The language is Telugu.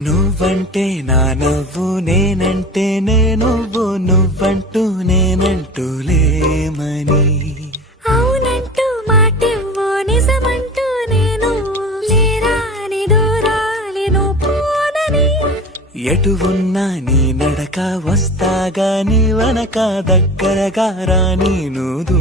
నువ్వంటే నా నవ్వు నేనంటే నువ్వు నువ్వంటూ నేనంటూ లేమని అవునంటూ మాటివ్వు నిజమంటూ నేను లేరాని దూరాలను పోనని ఎటు ఉన్నా నీ నడక వస్తాగా నీ వనక దగ్గరగా రాని నువ్వు